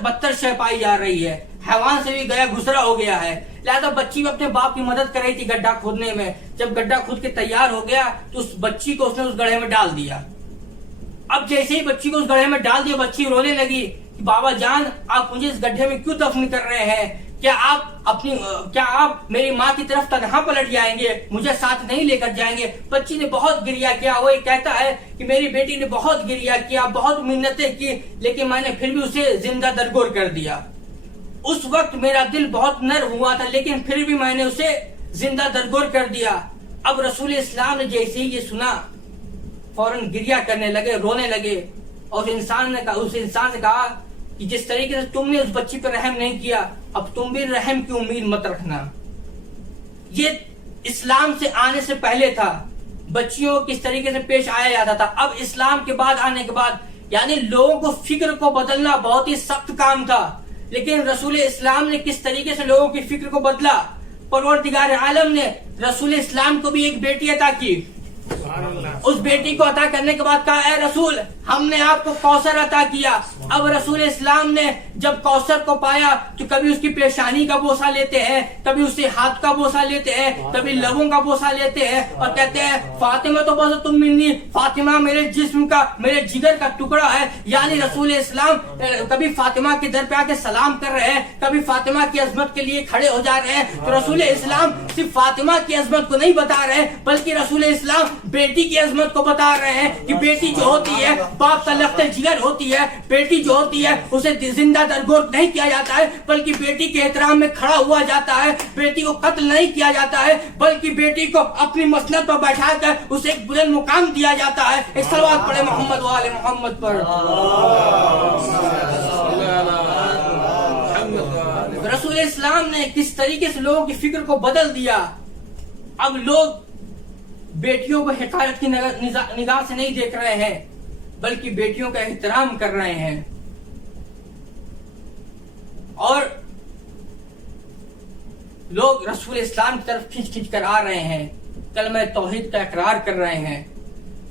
بدتر شے پائی جا رہی ہے، حیوان سے بھی گیا گزرا ہو گیا ہے۔ لہذا بچی بھی اپنے باپ کی مدد کر رہی تھی گڈھا کھودنے میں۔ جب گڈھا کھود کے تیار ہو گیا تو اس بچی کو اس نے اس گڑھے میں ڈال دیا۔ اب جیسے ہی بچی کو اس گڑھے میں ڈال دیا، بچی رونے لگی کہ بابا جان آپ مجھے اس گڈھے میں کیوں دفن کر رہے ہیں؟ کیا آپ میری ماں کی طرف تنہا پلٹ جائیں گے، مجھے ساتھ نہیں لے کر جائیں گے؟ بچی نے بہت گریہ کیا۔ وہ یہ کہتا ہے کہ میری بیٹی نے بہت گریہ کیا، بہت منتیں کی، لیکن میں نے پھر بھی اسے زندہ درگور کر دیا۔ اس وقت میرا دل بہت نرم ہوا تھا، لیکن پھر بھی میں نے اسے زندہ درگور کر دیا. اب رسول اسلام نے جیسے ہی یہ سنا فوراً گریا کرنے لگے, رونے لگے, اور اس انسان سے کہا کہ جس طریقے سے تم نے اس بچی پر رحم نہیں کیا, اب تم بھی رحم کی امید مت رکھنا. یہ اسلام سے آنے سے پہلے تھا, بچیوں کو کس طریقے سے پیش آیا جاتا تھا. اب اسلام کے بعد آنے کے بعد یعنی لوگوں کو فکر کو بدلنا بہت ہی سخت کام تھا, لیکن رسول اسلام نے کس طریقے سے لوگوں کی فکر کو بدلا. پروردگار عالم نے رسول اسلام کو بھی ایک بیٹی عطا کی. اس بیٹی کو عطا کرنے کے بعد کہا, اے رسول ہم نے آپ کو کوثر عطا کیا. اب رسول اسلام نے جب کوثر کو پایا تو کبھی اس کی پیشانی کا بوسہ لیتے ہیں, کبھی اس کے ہاتھ کا بوسہ لیتے ہیں, کبھی لبوں کا بوسہ لیتے ہیں اور کہتے ہیں فاطمہ تو بس تم منی, فاطمہ میرے جسم کا, میرے جگر کا ٹکڑا ہے. یعنی رسول اسلام کبھی فاطمہ کے در پہ آ کے سلام کر رہے ہیں, کبھی فاطمہ کی عظمت کے لیے کھڑے ہو جا رہے ہیں. تو رسول اسلام صرف فاطمہ کی عظمت کو نہیں بتا رہے, بلکہ رسول اسلام بیٹی کی عظمت کو بتا رہے ہیں کہ بیٹی جو ہوتی ہے باپ کا لخت جگر ہوتی ہے. بیٹی جو ہوتی ہے اسے زندہ درگور نہیں کیا جاتا ہے, بلکہ بیٹی کے احترام میں کھڑا ہوا جاتا ہے. بیٹی کو قتل نہیں کیا جاتا ہے, بلکہ بیٹی کو اپنی مسند پر بیٹھا کر اسے ایک بلند مقام دیا جاتا ہے. ایک صلوات پڑھے محمد و آل محمد پر. رسول اسلام نے کس طریقے سے لوگوں کی فکر کو بدل دیا. اب لوگ بیٹیوں کو حقارت کی نگاہ سے نہیں دیکھ رہے ہیں, بلکہ بیٹیوں کا احترام کر رہے ہیں, اور لوگ رسول اسلام کی طرف کھنچ کھنچ کر آ رہے ہیں, کلمہ توحید کا اقرار کر رہے ہیں.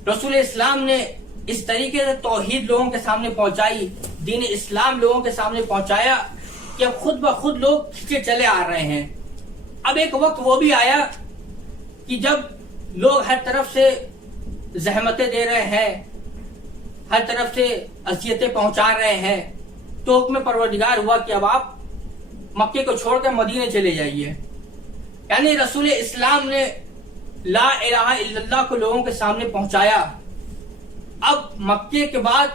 رسول اسلام نے اس طریقے سے توحید لوگوں کے سامنے پہنچائی, دین اسلام لوگوں کے سامنے پہنچایا کہ اب خود بخود لوگ کھنچے چلے آ رہے ہیں. اب ایک وقت وہ بھی آیا کہ جب لوگ ہر طرف سے زحمتیں دے رہے ہیں, ہر طرف سے اذیتیں پہنچا رہے ہیں, تو حکم پروردگار ہوا کہ اب آپ مکے کو چھوڑ کر مدینے چلے جائیے. یعنی رسول اسلام نے لا الہ الا اللہ کو لوگوں کے سامنے پہنچایا. اب مکے کے بعد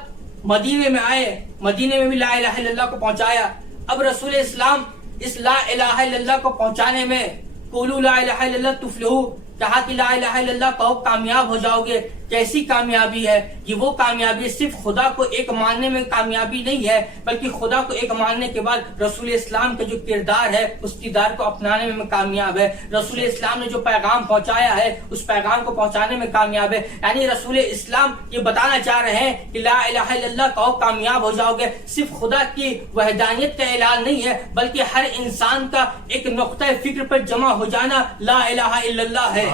مدینے میں آئے, مدینے میں بھی لا الہ الا اللہ کو پہنچایا. اب رسول اسلام اس لا الہ الا اللہ کو پہنچانے میں قولوا لا الہ الا اللہ تفلحوا, کہا کہ لا الہ الا اللہ کہو کامیاب ہو جاؤ گے. کیسی کامیابی ہے یہ؟ وہ کامیابی صرف خدا کو ایک ماننے میں کامیابی نہیں ہے, بلکہ خدا کو ایک ماننے کے بعد رسول اسلام کا جو کردار ہے اس کردار کو اپنانے میں کامیاب ہے. رسول اسلام نے جو پیغام پہنچایا ہے اس پیغام کو پہنچانے میں کامیاب ہے. یعنی رسول اسلام یہ بتانا چاہ رہے ہیں کہ لا الہ الا اللہ کہو کامیاب ہو جاؤ گے. صرف خدا کی وحدانیت کا اعلان نہیں ہے, بلکہ ہر انسان کا ایک نقطہ فکر پر جمع ہو جانا لا الہ الا اللہ ہے.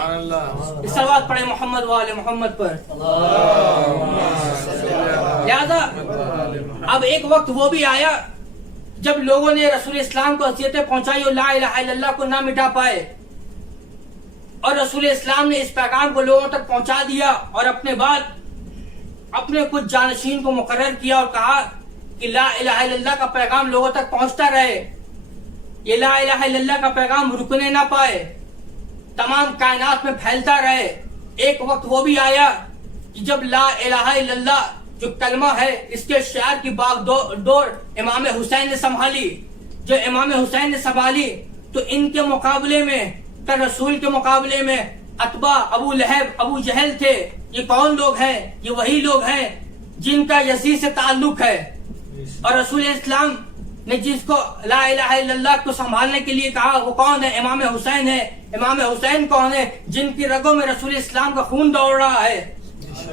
صلوات پڑھے محمد و آل محمد پر. لہذا اب ایک وقت وہ بھی آیا جب لوگوں نے رسول اسلام کو اذیتیں پہنچائی اور لا الہ الا اللہ کو نہ مٹا پائے, اور رسول اسلام نے اس پیغام کو لوگوں تک پہنچا دیا اور اپنے بعد اپنے کچھ جانشین کو مقرر کیا اور کہا کہ لا الہ الا اللہ کا پیغام لوگوں تک پہنچتا رہے, یہ لا الہ الا اللہ کا پیغام رکنے نہ پائے, تمام کائنات میں پھیلتا رہے. ایک وقت وہ بھی آیا کہ جب لا الہ الا اللہ جو کلمہ ہے اس کے شعار کی باغ ڈور امام حسین نے سنبھالی. جو امام حسین نے سنبھالی تو ان کے مقابلے میں, رسول کے مقابلے میں اتباع ابو لہب ابو جہل تھے. یہ کون لوگ ہیں؟ یہ وہی لوگ ہیں جن کا یزید سے تعلق ہے, اور رسول اسلام نے جس کو لا الہ الا اللہ کو سنبھالنے کے لیے کہا وہ کون ہے؟ امام حسین ہے. امام حسین کون ہے؟ جن کی رگوں میں رسول اسلام کا خون دوڑ رہا ہے.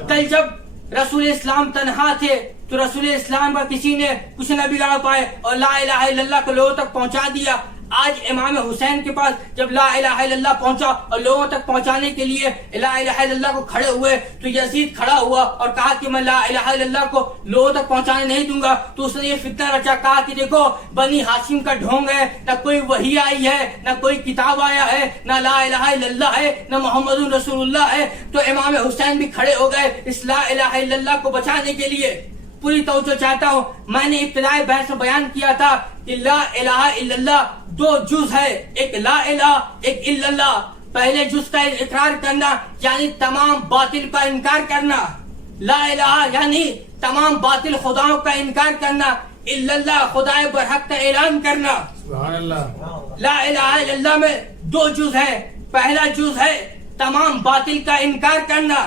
کل جب رسول اسلام تنہا تھے تو رسول اسلام کا کسی نے کچھ نہ بگاڑ پائے اور لا الہ الا اللہ کو لوگوں تک پہنچا دیا. آج امام حسین کے پاس جب لا الہ الا اللہ پہنچا اور لوگوں تک پہنچانے کے لیے لا الہ الا اللہ کو کھڑے ہوئے تو یزید کھڑا ہوا اور کہا کہ میں لا الہ الا اللہ کو لوگوں تک پہنچانے نہیں دوں گا. تو اس نے یہ فتنہ رچا, کہا کہ دیکھو بنی ہاشم کا ڈھونگ ہے, نہ کوئی وحی آئی ہے, نہ کوئی کتاب آیا ہے, نہ لا الہ الا اللہ ہے, نہ محمد رسول اللہ ہے. تو امام حسین بھی کھڑے ہو گئے اس لا الہ الا اللہ کو بچانے کے لیے. پوری توجہ چاہتا ہوں, میں نے ابتدائی بحث میں بیان کیا تھا کہ لا الہ الا اللہ دو جز ہے, ایک لا الہ ایک الا اللہ. پہلے جز کا اقرار کرنا یعنی تمام باطل کا انکار کرنا, لا الہ یعنی تمام باطل خداؤں کا انکار کرنا. الا اللہ خدائے برحق کا اعلان کرنا. سبحان اللہ. لا الہ الا اللہ میں 2 جز ہے. پہلا جز ہے تمام باطل کا انکار کرنا,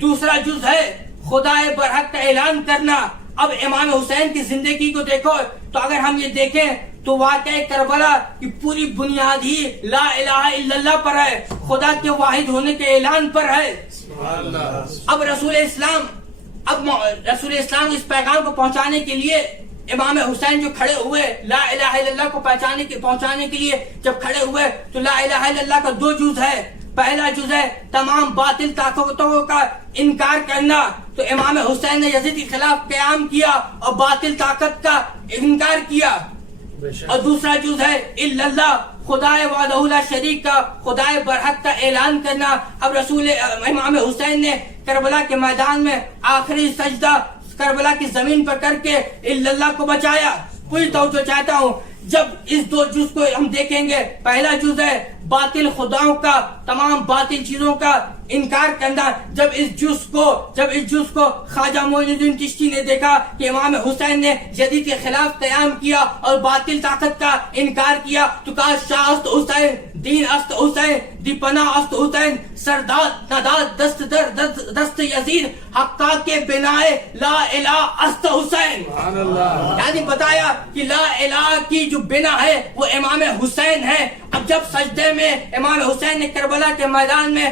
دوسرا جز ہے خدائے برحق کا اعلان کرنا. اب امام حسین کی زندگی کو دیکھو تو اگر ہم یہ دیکھیں تو واقعہ کربلا کی پوری بنیاد ہی لا الہ الا اللہ پر ہے, خدا کے واحد ہونے کے اعلان پر ہے. سبحان اللہ. اب رسول اسلام اس پیغام کو پہنچانے کے لیے امام حسین جو کھڑے ہوئے لا الہ الا اللہ کو پہنچانے کے لیے جب کھڑے ہوئے تو لا الہ الا اللہ کا 2 جز ہے. پہلا جز ہے تمام باطل طاقتوں کا انکار کرنا, تو امام حسین نے یزید کے خلاف قیام کیا اور باطل طاقت کا انکار کیا. اور دوسرا جز ہے الا اللہ خدائے وحدہ لا شریک کا, خدائے برحق کا اعلان کرنا. اب امام حسین نے کربلا کے میدان میں آخری سجدہ کربلا کی زمین پر کر کے الا اللہ کو بچایا. پوری توجہ چاہتا ہوں, جب اس 2 جز کو ہم دیکھیں گے, پہلا جز ہے باطل خداؤں کا, تمام باطل چیزوں کا انکار کرنا. جب اس جز کو خواجہ معین الدین چشتی نے دیکھا کہ امام حسین نے یزید کے خلاف قیام کیا اور باطل طاقت کا انکار کیا تو کہا شاہ است حسین, دین است حسین, دی پناہ است حسین, سرداد نداد دست در دست یزید, حقا کے بنائے لا الہ است حسین. سبحان اللہ. یعنی بتایا کہ لا الہ کی جو بنا ہے وہ امام حسین ہے. اب جب سجدے میں امام حسین نے کربلا کے میدان میں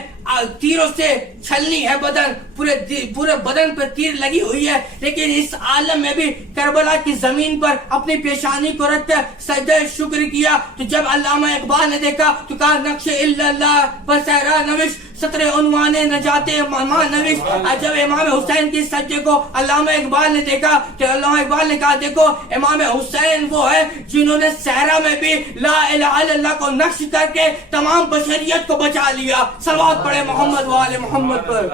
تیروں سے چھلنی ہے بدن, پورے بدن پر تیر لگی ہوئی ہے, لیکن اس عالم میں بھی کربلا کی زمین پر اپنی پیشانی کو رکھ کر سجدہ شکر کیا. تو جب علامہ اقبال نے دیکھا تو کہا نقش الا اللہ پر صحرا نوش, سطر عنوان نجات ماں نوش. جب امام حسین کی سجدے کو علامہ اقبال نے دیکھا تو علامہ اقبال نے کہا دیکھو امام حسین وہ ہے جنہوں نے صحرا میں بھی لا الہ الا اللہ کو نقش کر کے تمام بشریت کو بچا لیا. صلوات پڑھے محمد و آل محمد پر.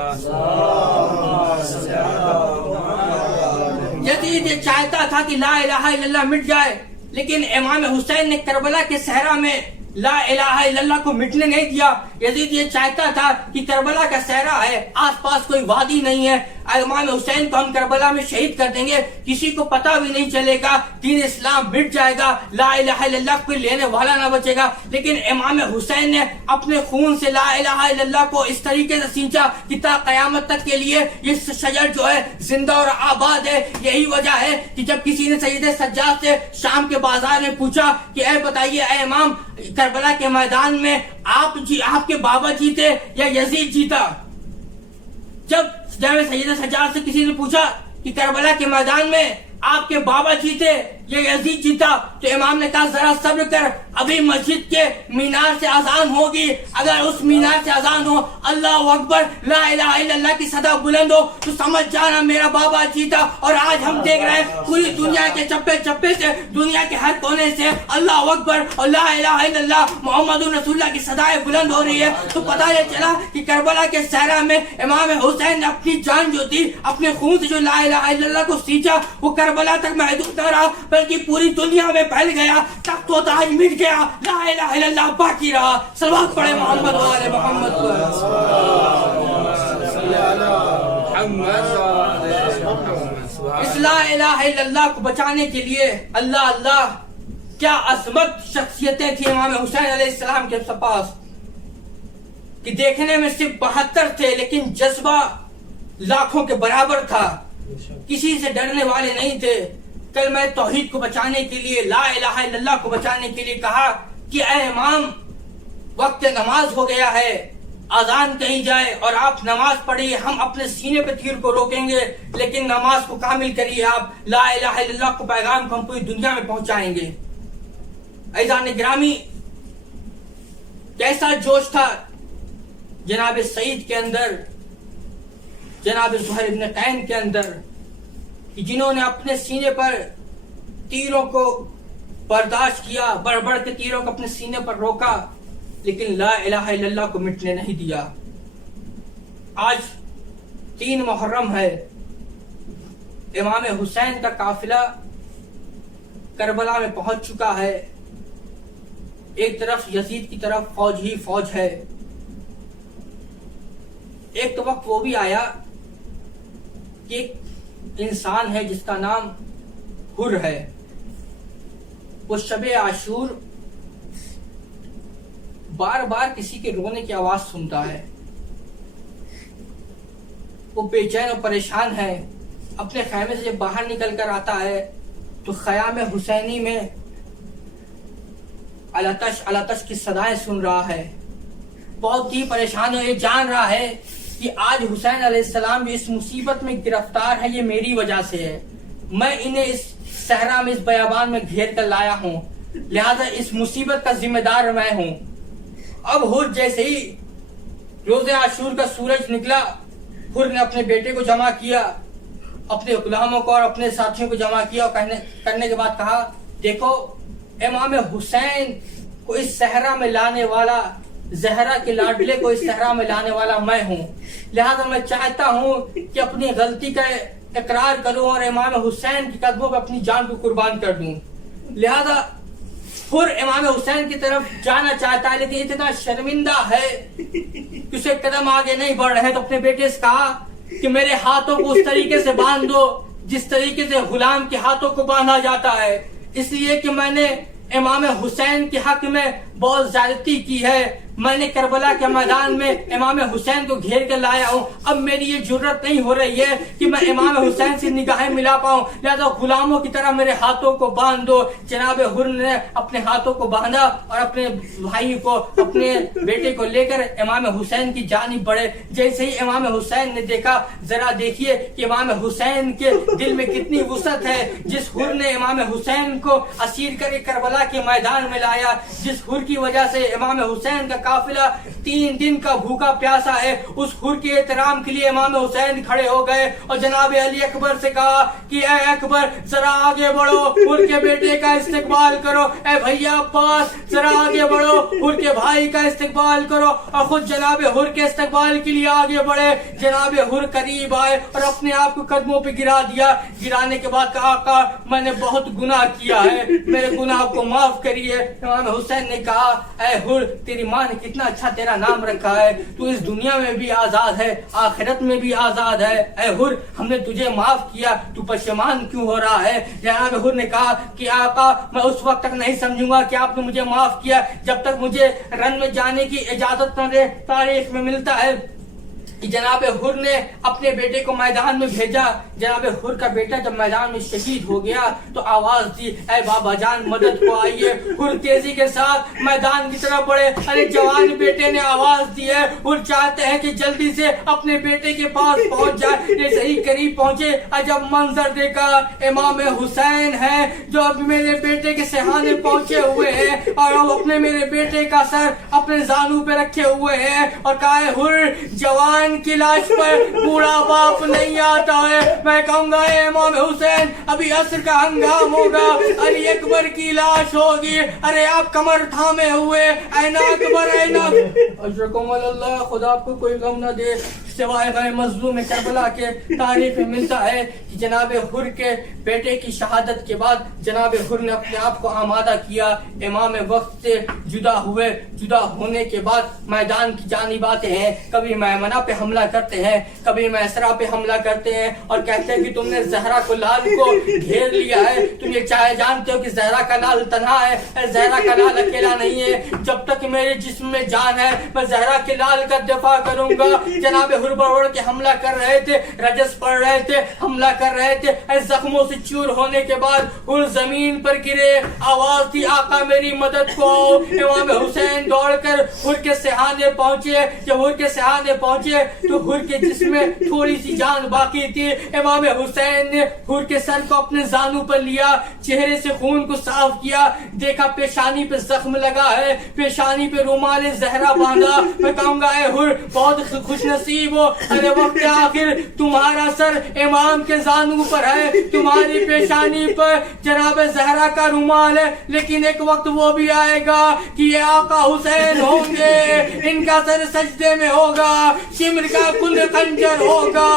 یزید یہ چاہتا تھا کہ لا الہ الا اللہ مٹ جائے, لیکن امام حسین نے کربلا کے صحرا میں لا الہ الا اللہ کو مٹنے نہیں دیا. یزید یہ چاہتا تھا کہ کربلا کا صحرا ہے, آس پاس کوئی وادی نہیں ہے, امام حسین کو ہم کربلا میں شہید کر دیں گے, کسی کو پتہ بھی نہیں چلے گا, دین اسلام مٹ جائے گا, لا الہ الا اللہ کوئی لینے والا نہ بچے گا. لیکن امام حسین نے اپنے خون سے لا الہ الا اللہ کو اس طریقے سے سینچا کہ تا قیامت تک کے لیے یہ شجر جو ہے زندہ اور آباد ہے. یہی وجہ ہے کہ جب کسی نے سید سجاد سے شام کے بازار میں پوچھا کہ اے بتائیے اے امام کربلا کے میدان میں آپ کے بابا جیتے یا یزید جیتا, جب سید سجاد سے کسی نے پوچھا کہ کربلا کے میدان میں آپ کے بابا جیتے یا یزید جیتا, تو امام نے کہا ذرا صبر کر, ابھی مسجد کے مینار سے اذان ہوگی, اگر اس مینار سے اذان ہو اللہ اکبر لا الہ الا اللہ کی صدا بلند ہو تو سمجھ جانا میرا بابا جیتا. اور آج ہم دیکھ رہے ہیں پوری دنیا کے چپے چپے سے, دنیا کے ہر کونے سے اللہ اکبر اور لا الہ الا اللہ محمد رسول اللہ کی صدائیں بلند ہو رہی ہے. تو پتہ یہ چلا کہ کربلا کے صحرا میں امام حسین نے اپنی جان جو تھی, اپنے خون سے جو لا الہ الا اللہ کو سینچا, وہ کربلا تک محدود نہ رہا بلکہ پوری دنیا میں پھیل گیا, تخت و تاج مٹ گیا, لا الہ الا اللہ باقی رہا. صلوات پڑھے محمد و آل محمد پر. اس لا الہ الا اللہ کو بچانے کے لیے اللہ اللہ کیا عظمت شخصیتیں تھیں امام حسین علیہ السلام کے پاس, کہ دیکھنے میں صرف 72 تھے لیکن جذبہ لاکھوں کے برابر تھا, کسی سے ڈرنے والے نہیں تھے. کلمہ توحید کو بچانے کے لیے, لا الہ الا اللہ کو بچانے کے لیے کہا کہ اے امام وقت نماز ہو گیا ہے, اذان کہیں جائے اور آپ نماز پڑھیے, ہم اپنے سینے پہ تیر کو روکیں گے لیکن نماز کو کامل کریے آپ, لا الہ الا اللہ کو پیغام کو ہم پوری دنیا میں پہنچائیں گے. عزیزان گرامی, کیسا جوش تھا جناب سعید کے اندر, جناب زہیر ابن قین کے اندر, جنہوں نے اپنے سینے پر تیروں کو برداشت کیا, بڑھ بڑھ کے تیروں کو اپنے سینے پر روکا, لیکن لا الہ الا اللہ کو مٹنے نہیں دیا. آج 3 محرم ہے, امام حسین کا قافلہ کربلا میں پہنچ چکا ہے, ایک طرف یزید کی طرف فوج ہی فوج ہے. ایک تو وقت وہ بھی آیا کہ ایک انسان ہے جس کا نام حر ہے, وہ شب عاشور بار بار کسی کے رونے کی آواز سنتا ہے، وہ بے چین اور پریشان ہے. اپنے خیمے سے جب باہر نکل کر آتا ہے تو خیام حسینی میں الاتش الاتش کی صدائیں سن رہا ہے. بہت ہی پریشان ہے، یہ جان رہا ہے کہ آج حسین علیہ السلام جو اس مصیبت میں گرفتار ہے یہ میری وجہ سے ہے. میں انہیں اس صحرا میں، اس بیابان میں گھیر کر لایا ہوں، لہذا اس مصیبت کا ذمہ دار میں ہوں. اب حر جیسے ہی روز عاشور کا سورج نکلا، حر نے اپنے بیٹے کو جمع کیا، اپنے غلاموں کو اور اپنے ساتھیوں کو جمع کیا، اور کرنے کے بعد کہا دیکھو امام حسین کو اس صحرا میں لانے والا، زہرا کے لاڈلے کو اس صحرا میں لانے والا میں ہوں. لہذا میں چاہتا ہوں کہ اپنی غلطی کا اقرار کروں اور امام حسین کے قدموں پہ اپنی جان کو قربان کر دوں. لہذا حر امام حسین کی طرف جانا چاہتا ہے، لیکن اتنا شرمندہ ہے کہ اسے قدم آگے نہیں بڑھ رہے. تو اپنے بیٹے سے کہا کہ میرے ہاتھوں کو اس طریقے سے باندھ دو جس طریقے سے غلام کے ہاتھوں کو باندھا جاتا ہے، اس لیے کہ میں نے امام حسین کے حق میں بہت زیادتی کی ہے. میں نے کربلا کے میدان میں امام حسین کو گھیر کر لایا ہوں. اب میری یہ جرت نہیں ہو رہی ہے کہ میں امام حسین سے نگاہیں ملا پاؤں، لہذا غلاموں کی طرح میرے ہاتھوں کو باندھ دو. جناب حر نے اپنے ہاتھوں کو باندھا اور اپنے بھائی کو، اپنے بیٹے کو لے کر امام حسین کی جانب بڑھے. جیسے ہی امام حسین نے دیکھا، ذرا دیکھیے کہ امام حسین کے دل میں کتنی وسعت ہے. جس حر نے امام حسین کو اسیر کر کے کربلا کے میدان میں لایا، جس حر کی وجہ سے امام حسین کا قافلہ 3 دن کا بھوکا پیاسا ہے، اس حر کے احترام کے لیے امام حسین کھڑے ہو گئے اور جناب علی اکبر سے کہا کہ اے اکبر ذرا آگے بڑھو، حر کے بیٹے کا استقبال کرو. اے بھیا عباس ذرا آگے بڑھو، حر کے بھائی کا استقبال کرو. اور خود جناب حر کے استقبال کے لیے آگے بڑھے. جناب حر قریب آئے اور اپنے آپ کو قدموں پہ گرا دیا. گرانے کے بعد کہا آقا میں نے بہت گناہ کیا ہے، میرے گناہ کو معاف کریے. امام حسین نے کہا اے حر تیری ماں نے کتنا اچھا تیرا نام رکھا ہے، تو اس دنیا میں بھی آزاد ہے، آخرت میں بھی آزاد ہے. اے حر ہم نے تجھے معاف کیا، تو پشیمان کیوں ہو رہا ہے؟ جناب حر نے کہا کہ آقا میں اس وقت تک نہیں سمجھوں گا کہ آپ نے مجھے معاف کیا جب تک مجھے رن میں جانے کی اجازت نہ دے. تاریخ میں ملتا ہے کہ جناب حر نے اپنے بیٹے کو میدان میں بھیجا. جناب حر کا بیٹا جب میدان میں شہید ہو گیا تو آواز دی اے بابا جان مدد کو آئیے. حر تیزی کے ساتھ میدان کی طرف بڑھے. ارے جوان بیٹے نے آواز دی ہے. حر چاہتے ہیں کہ جلدی سے اپنے بیٹے کے پاس پہنچ جائے. جیسے ہی قریب پہنچے عجب منظر دیکھا. امام حسین ہے جو اب میرے بیٹے کے سہانے پہنچے ہوئے ہیں اور وہ اپنے میرے بیٹے کا سر اپنے زانو پہ رکھے ہوئے ہیں اور کہا حر جوان کی لاش پر بوڑھا باپ نہیں آتا ہے. میں کہوں گا اے امام حسین ابھی عصر کا ہنگام ہوگا، علی اکبر کی لاش ہوگی. ارے آپ کمر تھامے ہوئے اینا اکبر اینا اجرکم اللہ. خدا آپ کو کوئی غم نہ دے سوائے غیر مظلوم کربلا کے. تاریخ میں ملتا ہے کہ جناب حر کے بیٹے کی شہادت کے بعد جناب حر نے اپنے آپ کو آمادہ کیا. امام وقت سے جدا ہوئے. جدا ہونے کے بعد میدان کی جانب آتے ہیں. کبھی میمنہ پہ حملہ کرتے ہیں، کبھی میسرہ پہ حملہ کرتے ہیں اور کہتے ہیں کہ تم نے زہرا کو لال کو گھیر لیا ہے. تم یہ چاہے جانتے ہو کہ زہرا کا لال تنہا ہے، زہرا کا لال اکیلا نہیں ہے. جب تک میرے جسم میں جان ہے میں زہرا کے لال کا دفاع کروں گا. جناب حر بڑھ کے حملہ کر رہے تھے، رجس پڑھ رہے تھے، حملہ کر رہے تھے. زخموں سے چور ہونے کے بعد حر زمین پر گرے. آواز دی آقا میری مدد کو. امام حسین دوڑ کر حر کے سہانے پہنچے. جب حر کے سہانے پہنچے تو حر کے جسم میں تھوڑی سی جان باقی تھی. امام حسین نے حر کے سر کو اپنے زانو پر لیا، چہرے سے خون کو صاف کیا. دیکھا پیشانی پہ زخم لگا ہے، پیشانی پہ رومال زہرا باندھا. میں کہوں گا اے حر بہت خوش نصیب ہو. ارے وقت آخر تمہارا سر امام کے زانو پر ہے، تمہاری پیشانی پر جناب زہرا کا رومال ہے. لیکن ایک وقت وہ بھی آئے گا کہ یہ آقا حسین ہوں گے، ان کا سر سجدے میں ہوگا، شمر کا کل خنجر ہوگا.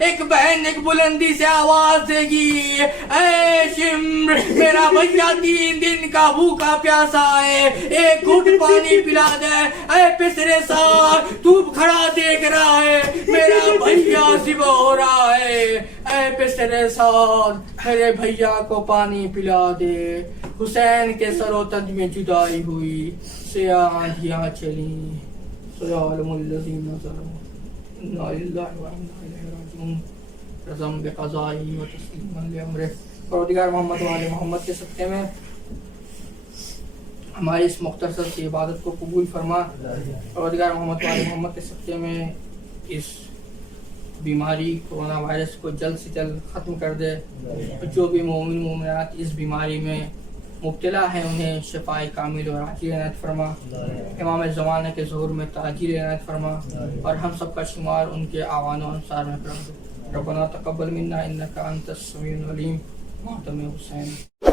ایک بہن ایک بلندی سے آواز دے گی اے شمر میرا بھیا 3 دن کا بھوکا پیاسا ہے، ایک گھٹ پانی پلا دے. اے پسرے سار تو کھڑا دیکھ رہا ہے میرا بھیا ذبح ہو رہا ہے. اے پسرے سار میرے بھیا کو پانی پلا دے. حسین کے سر و تج میں جدائی ہوئی، سیاہ آندھیاں چلی، سیالم الذین ظلموا انا للہ و انا الیہ راجعون، رضم بقضائی و تسلیما لامرہ۔ پروردگار محمد و آل محمد کے صدقے میں ہماری اس مختصر سی عبادت کو قبول فرما۔ پروردگار محمد و آل محمد کے صدقے میں اس بیماری کورونا وائرس کو جلد سے جلد ختم کر دے۔ جو بھی مومن مومنات اس بیماری میں مبتلا ہیں انہیں شفاء کامل اور عاجل عنایت فرما۔ امام زمانہ کے ظہور میں تاجیل عنایت فرما اور ہم سب کا شمار ان کے اعوان و انصار میں فرما دے۔ ربنا تقبل منا انک انت السمیع العلیم، ماتم حسین۔